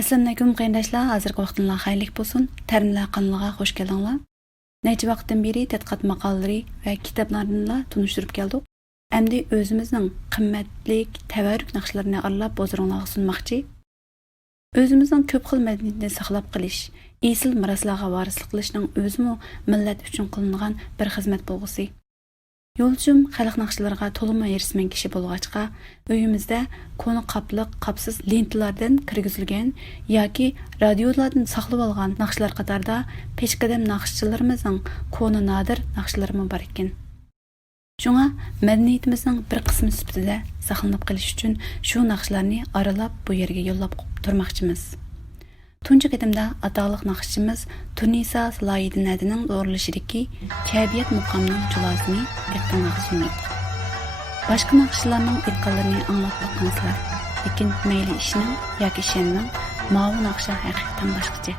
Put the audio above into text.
Assalamu alaykum qarindoshlar, hozirgi vaqtinizlar xayrli bo'lsin. Ta'limlar kanaliga xush keldinglar. Necha vaqtdan beri tadqiqot maqolalari va kitoblarni tunishtirib keldik. Endi o'zimizning qimmatli tabarruk naqshlarini aralab bozorlarga sunmoqchi. O'zimizning ko'p xil madaniyatni saqlab qolish, esil miroslarga varislik qilishning o'zimi millat uchun qilingan bir xizmat bo'lg'usi. Yo'lchum xalq naqshlariga to'lima erisman kishi bo'lg'achqa, uyimizda koni qapliq, qapsiz lentalardan kirgizilgan yoki radiolardan saqlab olgan naqshlar qatorida peshqadam naqshchilarimizning koni nodir naqshlarimi bor ekan. Shunga madaniyatimizning bir qismi sifatida saqlanib qolish uchun shu naqshlarni aralab bu yerga yo'llab turmoqchimiz. Tunji qadamda ataliq naqshchimiz Tunisa Salayidinadining o'rilishidagi Kabiyat muqamining julasini aytmoqchimiz. Boshqa naqshlarning aytganlarini anglab boqqansizlar, lekin mayli ishning yoki ishning ma'lum naqsha haqiqatan boshqacha.